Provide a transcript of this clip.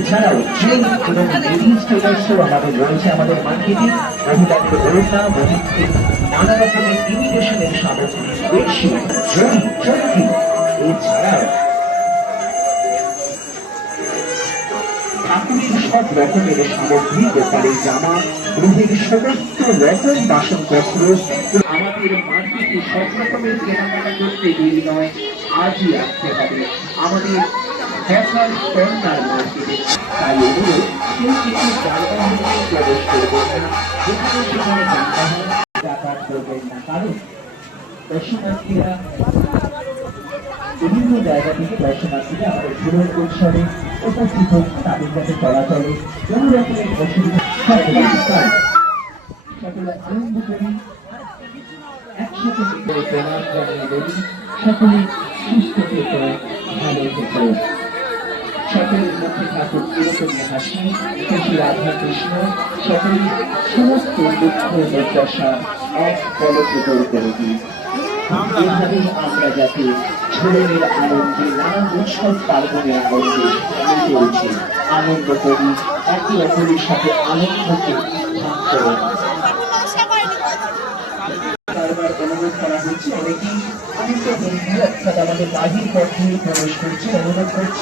এছাড়াও ট্রেন এবং লেডিস টেলার্সও আমাদের রয়েছে আমাদের মার্কেটে। মহিলাদের ওড়না, মহিলাদের নানা রকমের ইমিটেশনের সামগ্রী, বেডশিট, জরি, চরকি, এছাড়াও ঠাকুরের সব রকমের সামগ্রী, গোপালের জামা, গৃহের সমস্ত রকম বাসনপত্র আমাদের মার্কেটে সব রকমের কেনাকাটা করতে দেরি নয়, আজই আসতে হবে আমাদের দেখার কর্নার মার্কেটে। তাই অনুরোধ, কেউ কিছু যানবাহনে প্রবেশ করবেন না, যেখানে সেখানে যানবাহন যাতায়াত করবেন না, কারণ দর্শনার্থীরা বিভিন্ন জায়গা থেকে দর্শনার্থীরা আমাদের ঝুলন উৎসবে উপস্থিত হচ্ছে, তাদের কাছে চলাচলে কোন রকমের অসুবিধা সকলে আনন্দ করি, একসাথে প্রণাম জানিয়ে বলি সকলে সুস্থ থেকো, ভালো থেকো, সকলের মুখে থাকুক এরকমই হাসি, খুশি রাধা কৃষ্ণ সকলে সমস্ত দুঃখ দুর্দশা এক পলকে দূর করে দিই। এইভাবেই আমরা যাতে ঝোলের আনন্দে, নানান উৎসব পার্বণের আনন্দে মেতে উঠি, আনন্দ করি, একে অপরের সাথে আনন্দকে ভাগ করে। বারবার অনুরোধ করা হচ্ছে, অনেকেই আনন্দ বন্ধু অর্থাৎ আমাদের বাহির পথে প্রবেশ করছে, অনুরোধ করছে